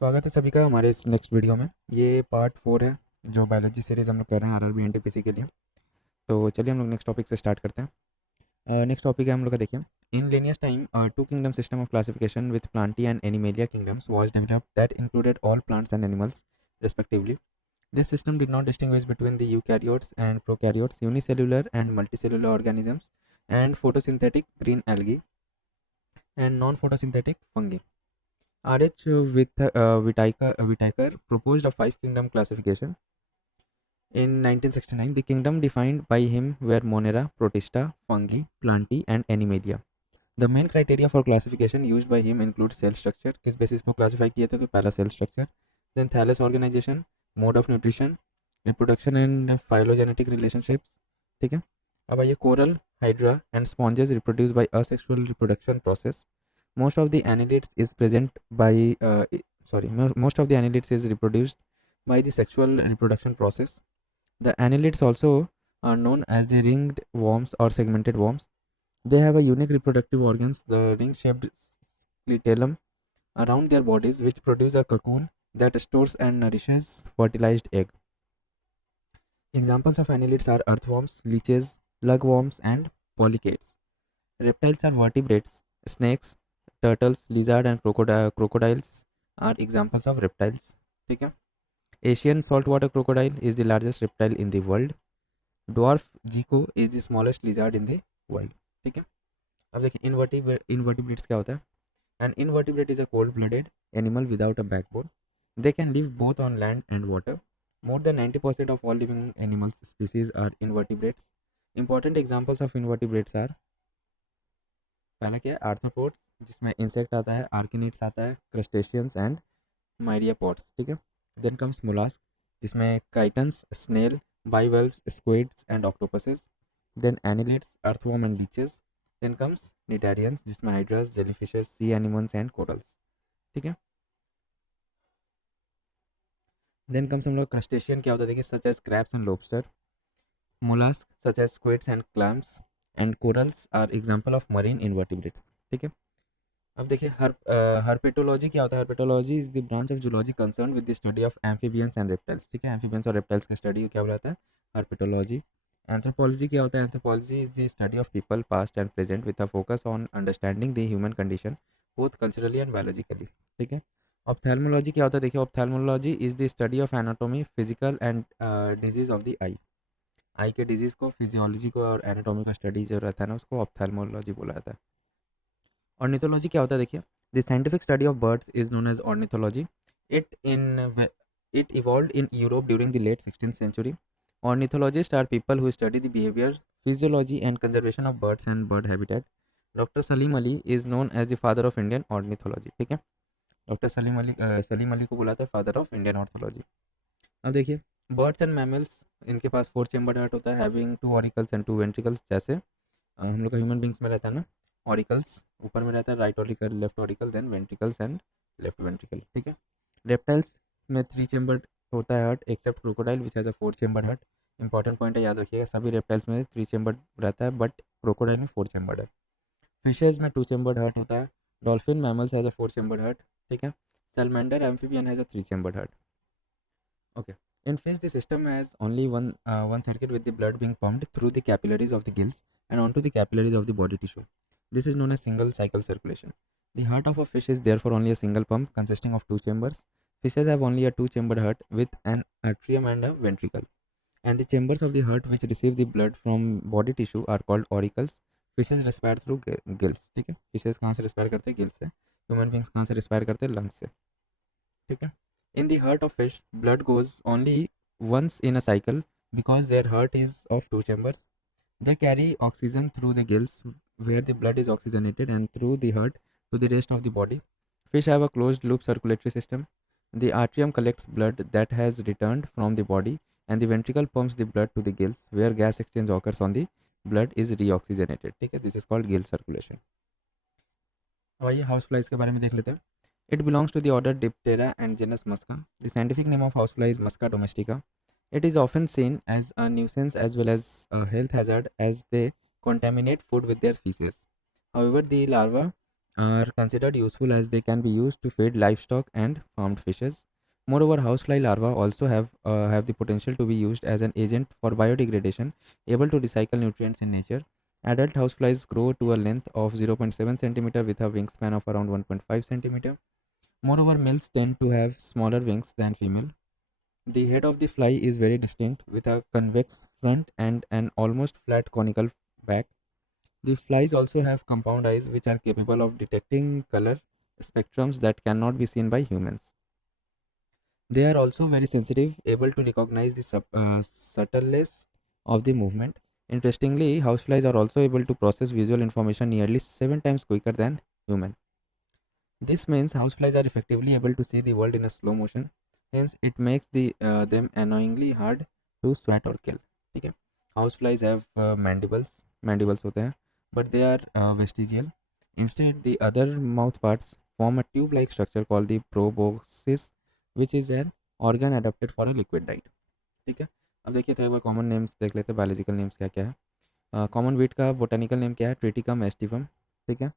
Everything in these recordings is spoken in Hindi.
स्वागत है सभी का हमारे इस नेक्स्ट वीडियो में। ये पार्ट 4 है जो बायोलॉजी सीरीज़ हम लोग कर रहे हैं आरआरबी एनटीपीसी के लिए। तो चलिए हम लोग नेक्स्ट टॉपिक से स्टार्ट करते हैं। नेक्स्ट टॉपिक है हम लोग का, देखिए। In Linnaeus time two kingdom system of classification with Plantae and Animalia kingdoms was developed that included all plants and animals respectively. This system did not distinguish between the eukaryotes and prokaryotes, unicellular and multicellular organisms, and photosynthetic green algae and non-photosynthetic fungi. R.H. Whitaker proposed a five-kingdom classification. In 1969, the kingdom defined by him were Monera, Protista, Fungi, Plantae, and Animalia. The main criteria for classification used by him include cell structure, किस basis पर classify किए थे, तो पहला cell structure, then thallus organization, mode of nutrition, reproduction and phylogenetic relationships. ठीक है। अब आइए coral, hydra and sponges reproduce by asexual reproduction process. Most of the annelids is present by most of the annelids is reproduced by the sexual reproduction process. The annelids also are known as the ringed worms or segmented worms. They have a unique reproductive organs, the ring-shaped scutellum around their bodies, which produce a cocoon that stores and nourishes fertilized egg. Examples of annelids are earthworms, leeches, lugworms, and polychaetes. Reptiles are vertebrates. Snakes, turtles, lizard, and crocodiles are examples of reptiles. ठीक है। Asian saltwater crocodile is the largest reptile in the world. Dwarf gecko is the smallest lizard in the world. ठीक है। अब देखिए invertebrates क्या होता है। An invertebrate is a cold-blooded animal without a backbone. They can live both on land and water. More than 90% of all living animals species are invertebrates. Important examples of invertebrates are, पहला क्या है, आर्थ्रोपोड्स जिसमें इंसेक्ट आता है, आर्किनिड्स आता है, क्रस्टेशियंस एंड मायरियापोड्स। ठीक है। देन कम्स मोलास्क जिसमें chitons, snail, bivalves, squids and octopuses. Then annelids, earthworm and leeches. Then comes cnidarians जिसमें hydras, jellyfishes, sea animals and corals. ठीक है। देन कम्स हम लोग क्रस्टेशियन क्या होता है, देखिए, such as crabs and lobster. Molluscs such as squids and clams and corals are example of marine invertebrates. ठीक है। अब देखिए हर्पेटोलॉजी क्या होता है। Herpetology is the branch of zoology concern with the study of amphibians and reptiles. ठीक है। एम्फीबियंस और रेप्टाइल्स की स्टडी क्या बोलाता है, हर्पेटोलॉजी। एंथ्रोपोलॉजी क्या होता है। Anthropology is the study of people past and present with a focus on understanding the human condition both culturally and biologically. ठीक है। ऑप्थेल्मोलॉजी क्या होता है, देखिए, ophthalmology is the study of anatomy, physical and disease of the eye के डिजीज को, फिजियोलॉजी को और एनाटॉमी का स्टडी जो रहता है ना, उसको ऑप्थेल्मोलॉजी बोला जाता है। ऑर्निथोलॉजी क्या होता है, देखिए, the scientific study of birds is known as ornithology. It in it evolved in Europe during the late 16th century. Ornithologists are people who study the behavior, physiology, and conservation of birds and bird habitat. Dr. Salim Ali is known as the father of Indian ornithology. ठीक है। डॉक्टर सलीम अली को बुलाता है फादर ऑफ इंडियन ऑर्थोलॉजी। अब देखिए, बर्ड्स एंड मैमल्स, इनके पास फोर चेम्बर्ड हार्ट होता है, having two auricles and two ventricles. जैसे हम लोग का ह्यूमन बींग्स में रहता है ना, ऑरिकल्स ऊपर में रहता है, right auricle, left auricle, then ventricles and left ventricle. ठीक है। रेप्टाइल्स में थ्री चेम्बर्ड होता है heart except crocodile which has a four chambered heart. Important point है, याद रखिएगा, सभी रेप्टाइल्स में थ्री चेम्बर्ड रहता है बट क्रोकोडाइल में फोर चेम्बर्ड है। फिशेज में टू चेम्बर्ड हार्ट होता है। Dolphin mammals has a four chambered heart. ठीक है। Salamander amphibian has a three chambered heart. Okay. In fish, the system has only one circuit with the blood being pumped through the capillaries of the gills and onto the capillaries of the body tissue. This is known as single cycle circulation. The heart of a fish is therefore only a single pump consisting of two chambers. Fishes have only a two-chambered heart with an atrium and a ventricle. And the chambers of the heart which receive the blood from body tissue are called auricles. Fishes respire through gills. ठीक है। Fishes कहाँ से respire करते हैं, गिल्स से। Human beings कहाँ से respire करते हैं, lungs से। ठीक है। In the heart of fish, blood goes only once in a cycle because their heart is of two chambers. They carry oxygen through the gills where the blood is oxygenated and through the heart to the rest of the body. Fish have a closed loop circulatory system. The atrium collects blood that has returned from the body and the ventricle pumps the blood to the gills where gas exchange occurs on the blood is reoxygenated. ठीक है। This is called gill circulation. अब आइए हाउस फ्लाइज के बारे में देख लेते हैं। It belongs to the order Diptera and genus Musca. The scientific name of housefly is Musca domestica. It is often seen as a nuisance as well as a health hazard as they contaminate food with their feces. However, the larvae are considered useful as they can be used to feed livestock and farmed fishes. Moreover, housefly larvae also have the potential to be used as an agent for biodegradation, able to recycle nutrients in nature. Adult houseflies grow to a length of 0.7 centimeter with a wingspan of around 1.5 centimeter. Moreover, males tend to have smaller wings than female. The head of the fly is very distinct with a convex front and an almost flat conical back. The flies also have compound eyes which are capable of detecting color spectrums that cannot be seen by humans. They are also very sensitive, able to recognize the subtlest of the movement. Interestingly, houseflies are also able to process visual information nearly 7 times quicker than human. This means houseflies are effectively able to see the world in a slow motion. Hence, it makes them annoyingly hard to swat or kill. ठीक है. Houseflies have mandibles होते हैं, but they are vestigial. Instead, the other mouth parts form a tube-like structure called the proboscis, which is an organ adapted for a liquid diet. ठीक है. अब देखिए तो एक बार कॉमन नेम्स देख लेते हैं, बायोलॉजिकल नेम्स क्या क्या है. कॉमन वीट का बोटानिकल नेम क्या है? Triticum aestivum. ठीक है.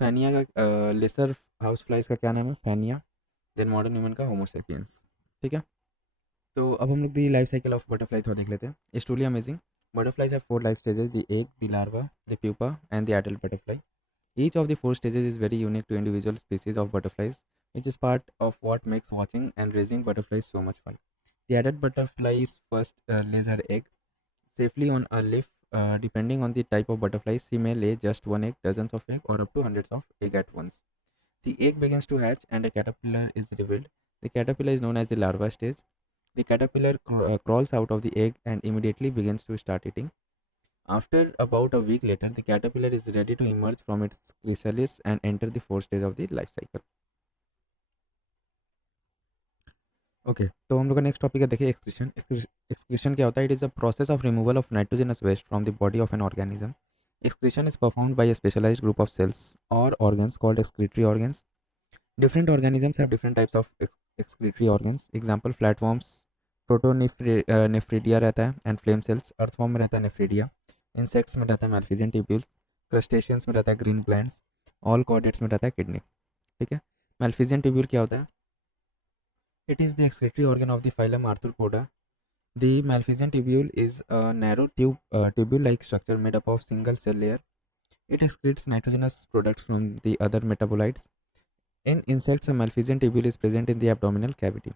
फैनिया का लेसर हाउस फ्लाइज का क्या नाम है? फैनिया. देन मॉडर्न ह्यूमन का होमोसेपियंस. ठीक है. तो अब हम लोग दी लाइफ साइकिल ऑफ बटरफ्लाई थोड़ा देख लेते हैं. It's truly amazing. Butterflies have four life stages: the egg, the larva, the pupa, and the adult butterfly. Each of the four stages is very unique to individual species of butterflies, which is part of what makes watching and raising butterflies so much fun. The adult butterflies first lays her egg safely on a leaf. Depending on the type of butterfly, she may lay just one egg, dozens of eggs, or up to hundreds of eggs at once. The egg begins to hatch and a caterpillar is revealed. The caterpillar is known as the larva stage. The caterpillar crawls out of the egg and immediately begins to start eating. After about a week later, the caterpillar is ready to emerge from its chrysalis and enter the fourth stage of the life cycle. Okay तो हम लोग का नेक्स्ट टॉपिक है, देखिए एक्सक्रीशन. एक्सक्रीशन क्या होता है? It is a process of removal of nitrogenous waste from the body of an organism. Excretion is performed by a specialized group of cells or organs called excretory organs. Different organisms have different types of excretory organs. Example, flatworms, protonephridia रहता है, and flame cells. Earthworm में रहता है nephridia. Insects में रहता है malphizian tubules. Crustaceans में रहता है green glands. All chordates में रहता है kidney. ठीक है. Malphizian tubule क्या होता है? It is the excretory organ of the phylum Arthropoda. The Malphizian tubule is a narrow tubule-like structure made up of single cell layer. It excretes nitrogenous products from the other metabolites. In insects, a Malphizian tubule is present in the abdominal cavity.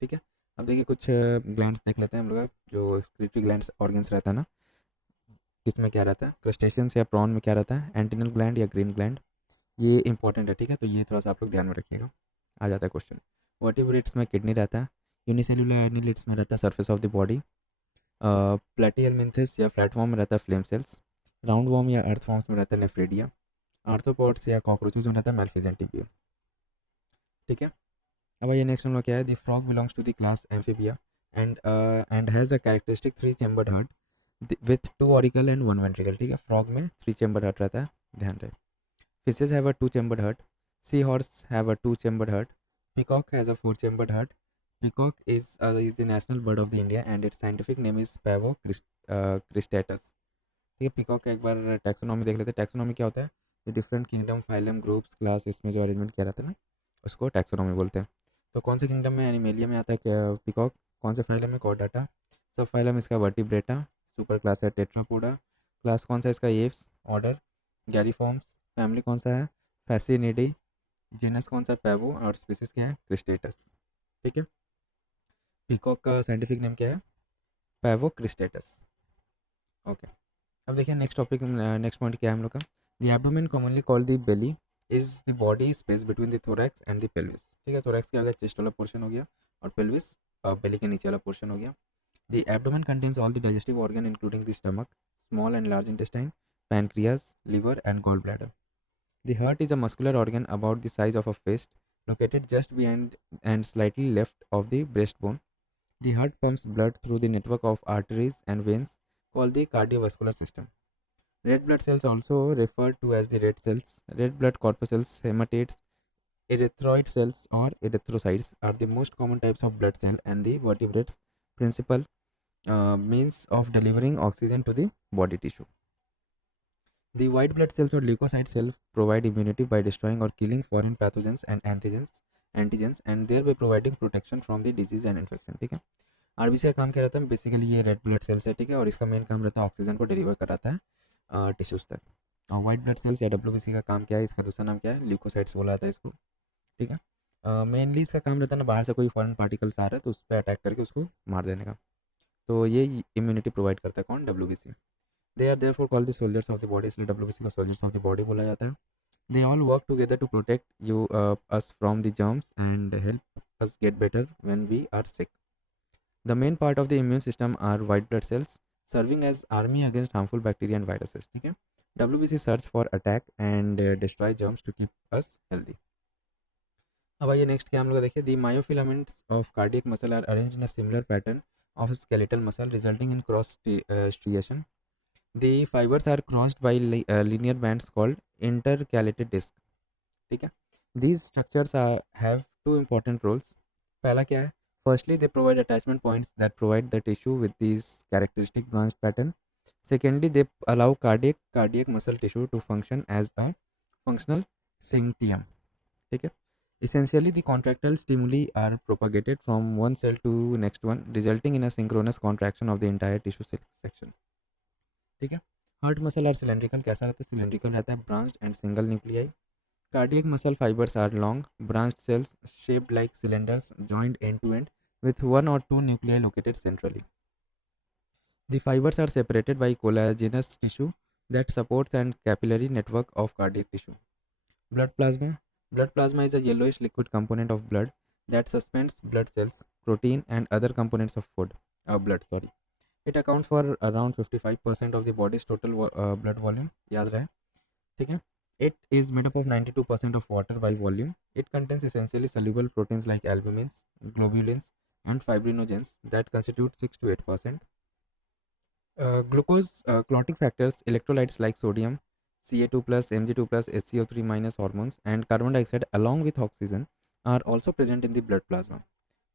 ठीक है. अब देखिए कुछ ग्लैंड्स देख लेते हैं हम लोग, जो एक्सक्रीटरी ग्लैंड्स ऑर्गन्स रहता है ना, इसमें क्या रहता है? क्रस्टेशियंस या प्रॉन में क्या रहता है? एंटिनल ग्लैंड या ग्रीन ग्लैंड. ये इंपॉर्टेंट है. ठीक है, तो ये थोड़ा सा आप लोग ध्यान में रखिएगा. आ जाता है क्वेश्चन. वर्टिब्रेट्स में किडनी रहता है. यूनिसेल्युलर एनिलिड्स में रहता है सरफेस ऑफ द बॉडी. प्लेटिहेलमिन्थस या फ्लैटवॉर्म में रहता है फ्लेम सेल्स. राउंड वॉर्म या अर्थवॉर्म्स में रहता है नेफ्रेडिया. आर्थ्रोपॉड्स या कॉकरोचेस में रहता है मैल्फिजियन ट्यूब्यूल. ठीक है. अब ये नेक्स्ट हम लोग क्या है? The frog belongs to the class amphibia and has a characteristic 3 chambered heart with 2 auricle and 1 ventricle. ठीक है. फ्रॉग में 3 चैम्बर्ड हार्ट रहता है, ध्यान रहे. Fishes have a 2 chambered heart. Sea horse have a 2 chambered heart. Peacock has a 4 chambered heart. Peacock is the national bird of the India and its scientific name is Pavo cristatus. ठीक है. पीकॉक का एक बार टैक्सोनॉमी देख लेते हैं. टैक्सोनॉमी क्या होता है? Different kingdom, phylum, groups, class, इसमें जो अरेंजमेंट किया रहता है ना, उसको टैक्सोनॉमी बोलते हैं. तो कौन से किंगडम में? एनिमेलिया में आता है क्या पीकॉक? कौन से फाइलम में? कॉर्डाटा. सब फाइलम इसका वर्टिब्रेटा. सुपर क्लास है टेट्रापोडा. क्लास कौन सा इसका? एप्स. ऑर्डर गैरीफॉर्म्स. फैमिली कौन सा है? फैसिनिडी. जीनस कौन सा? पैवो. और स्पीसीज क्या है? क्रिस्टेटस. ठीक है. पीकॉक का साइंटिफिक नेम क्या है? Pavo cristatus. ओके. अब देखिए नेक्स्ट टॉपिक, नेक्स्ट पॉइंट क्या है हम लोग का? The abdomen commonly called the belly is the body space between the thorax and the pelvis. ठीक है. थोरैक्स क्या हो गया? चेस्ट वाला पोर्शन हो गया, और पेल्विस बेली के नीचे वाला पोर्शन हो गया. The abdomen contains all the digestive organ including the stomach, small and large intestine, pancreas, liver, and gallbladder. The heart is a muscular organ about the size of a fist, located just behind and slightly left of the breastbone. The heart pumps blood through the network of arteries and veins called the cardiovascular system. Red blood cells, also referred to as the red cells, red blood corpuscles, hematoids, erythroid cells or erythrocytes are the most common types of blood cell and the vertebrates' principal means of delivering oxygen to the body tissue. The white blood cells or leukocyte cells provide immunity by destroying or killing foreign pathogens and antigens and thereby providing protection from the disease and infection. ठीक है, आरबीसी का काम क्या रहता है, बेसिकली ये रेड ब्लड सेल्स है, ठीक है, और इसका मेन काम रहता है ऑक्सीजन को डिलीवर कराता है टिश्यूज तक। और वाइट ब्लड सेल्स या डब्ल्यूबीसी का काम क्या है, इसका दूसरा नाम क्या है, ल्यूकोसाइट्स बोला जाता है इसको, ठीक है। मेनली इसका काम रहता है ना, बाहर से कोई फॉरेन पार्टिकल्स आ रहा है तो उस पर अटैक करके उसको मार देने का, तो ये इम्यूनिटी प्रोवाइड करता है कौन, WBC. They are therefore called the soldiers of the body, इसलिए डब्ल्यूबीसी को सोल्जर्स ऑफ द बॉडी बोला जाता है। They all work together to protect you us from the germs and help us get better when we are sick. The main part of the immune system are white blood cells, serving as army against harmful bacteria and viruses. ठीक है, WBC search for attack and destroy germs to keep us healthy. अब आइए नेक्स्ट क्या हम लोग देखिए, the myofilaments of cardiac muscle are arranged in a similar pattern of skeletal muscle resulting in cross striation. The fibres are crossed by linear bands called intercalated disc. ठीक है, these structures have two important roles. पहला क्या है, firstly they provide attachment points that provide the tissue with these characteristic branched pattern. Secondly, they allow cardiac muscle tissue to function as a functional syncytium. ठीक है, essentially the contractile stimuli are propagated from one cell to next one, resulting in a synchronous contraction of the entire tissue section. ठीक है, हार्ट मसल आर सिलेंड्रिकल, कैसा रहता है, सिलेंड्रिकल रहता है, branched and single nuclei. Cardiac muscle fibers are long, branched cells shaped like cylinders joined end to end with one or two nuclei located centrally. The fibers are separated by collagenous tissue that supports and capillary network of cardiac tissue. Blood plasma. Blood plasma is a yellowish liquid component of blood that suspends blood cells, protein and other components of blood. It accounts for around 55% of the body's total blood volume. याद रहे, ठीक है. It is made up of 92% of water by volume. It contains essentially soluble proteins like albumins, globulins, and fibrinogens that constitute 6 to 8%. Glucose clotting factors, electrolytes like sodium, Ca2 plus, Mg2 plus, HCO3 minus hormones, and carbon dioxide along with oxygen are also present in the blood plasma.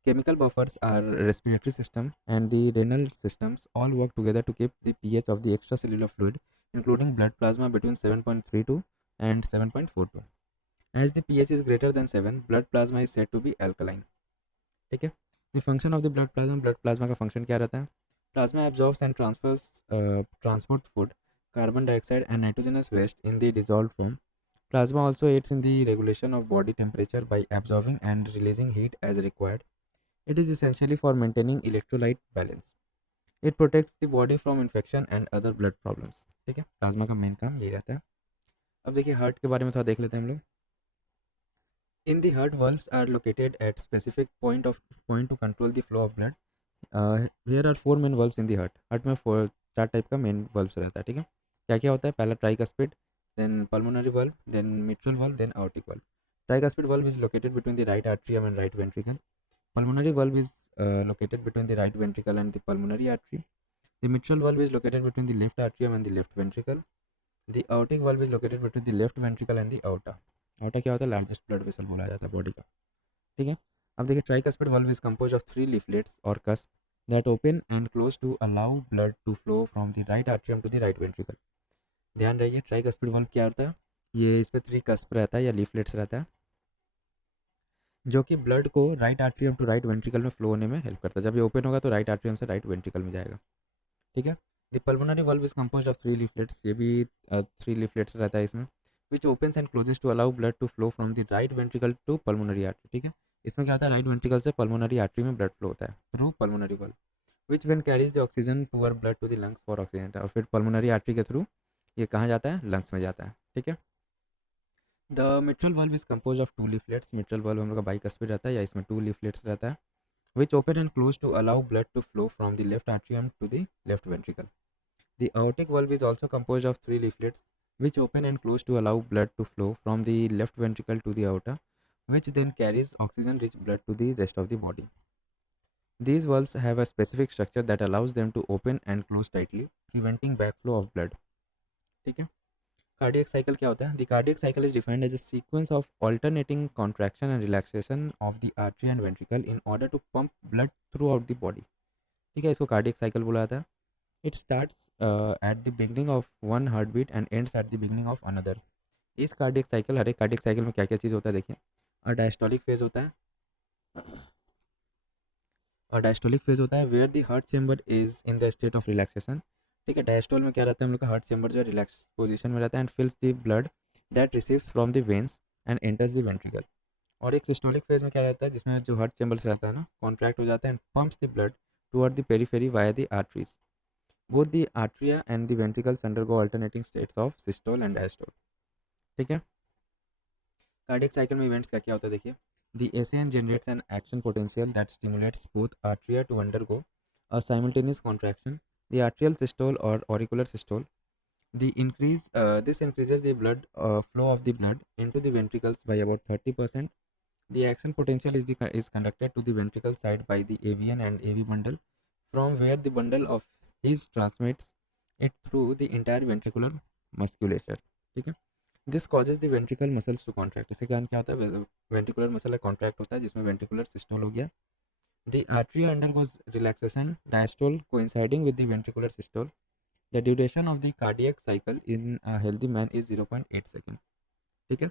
Chemical buffers are respiratory system and the renal systems all work together to keep the pH of the extracellular fluid, including blood plasma, between 7.32 and 7.42. As the pH is greater than 7, blood plasma is said to be alkaline. ठीक है, the function of the blood plasma का function क्या रहता है, plasma absorbs and transport food, carbon dioxide and nitrogenous waste in the dissolved form. Plasma also aids in the regulation of body temperature by absorbing and releasing heat as required. It is essentially for maintaining electrolyte balance. It protects the body from infection and other blood problems. ठीक है, प्लाज्मा का मेन काम यही रहता है. अब देखिए हार्ट के बारे में थोड़ा देख लेते हैं हम लोग. In the heart valves are located at specific point to control the flow of blood. Here are 4 main valves in the heart. Heart में 4 टाइप का मेन valves रहता है. ठीक है, क्या क्या होता है, पहला tricuspid, then pulmonary valve, then mitral valve, then aortic valve. Tricuspid valve is located between the right atrium and right ventricle. Pulmonary valve is located between the right ventricle and the pulmonary artery. The mitral valve is located between the left atrium and the left ventricle. The aortic valve is located between the left ventricle and the aorta. Aorta क्या होता है, लार्जेस्ट ब्लड वेसल बोला जाता है बॉडी का. ठीक है, अब देखिए tricuspid valve is composed of 3 leaflets or cusp that open and close to allow blood to flow from the right atrium to the right ventricle. ध्यान रहिए, ट्राइकस्पिड valve क्या होता है, ये इस पर 3 cusp रहता है या leaflets रहता है जो कि ब्लड को right atrium to right ventricle में फ्लो होने में हेल्प करता है. जब ये ओपन होगा तो राइट आर्ट्रियम से राइट वेंट्रिकल में जाएगा. ठीक है, the pulmonary valve is composed of 3 leaflets. ये भी 3 leaflets रहता है इसमें, which opens and closes to allow blood to flow from the right ventricle to pulmonary artery. ठीक है, इसमें क्या होता है, राइट वेंट्रिकल से पल्मोनरी आर्टरी में ब्लड फ्लो होता है through pulmonary valve, which when carries the oxygen poor blood to the lungs for oxygen. और फिर पल्मोनरी आर्टरी के थ्रू ये कहाँ जाता है, लंग्स में जाता है. ठीक है, the mitral valve is composed of 2 leaflets. mitral valve हम लोग का बाइकस्पिड रहता है या इसमें 2 leaflets रहता है, which open and close to allow blood to flow from the left atrium to the left ventricle. The aortic valve is also composed of 3 leaflets, which open and close to allow blood to flow from the left ventricle to the aorta, which then carries oxygen-rich blood to the rest of the body. These valves have a specific structure that allows them to open and close tightly, preventing backflow of blood. ठीक है, कार्डियक साइकिल क्या होता है, the cardiac cycle is defined as a sequence of alternating contraction and relaxation of the artery and ventricle in order to pump blood throughout the body. ठीक है, इसको कार्डियक साइकिल बोला जाता है. It starts at the beginning of one heartbeat and ends at the beginning of another. इस कार्डियक साइकिल, हर एक कार्डियक साइकिल में क्या क्या चीज़ होता है देखिए। और डायस्टोलिक फेज होता है, और डायस्टोलिक फेज होता है where the heart chamber is in the state of relaxation. ठीक है, डायस्टोल में क्या रहता है, हम लोग का हार्ट चेंबर जो है रिलैक्स पोजीशन में रहता है and फिल्स the blood that receives from the veins and enters the ventricle. और एक सिस्टोलिक फेज में क्या रहता है, जिसमें जो हार्ट चेंबर रहता है ना, कॉन्ट्रैक्ट हो जाता है and pumps the blood toward the periphery via the arteries. Both the atria and the ventricles undergo alternating states of systole and diastole. ठीक है, कार्डियक साइकिल में इवेंट्स क्या क्या होता है देखिए। The SAN generates an action potential that stimulates both atria to undergo a simultaneous contraction, the atrial systole or auricular systole. This increases the blood flow of the blood into the ventricles by about 30%. The action potential is conducted to the ventricle side by the AVN and AV bundle, from where the bundle of His transmits it through the entire ventricular musculature. ठीक है, this causes the ventricle muscles to contract. इसके कारण क्या होता है, वेंट्रिकुलर मसल कॉन्ट्रैक्ट होता है जिसमें वेंट्रिकुलर सिस्टोल हो गया। The atria undergoes relaxation diastole coinciding with the ventricular systole. The duration of the cardiac cycle in a healthy man is 0.8 second. ठीक है,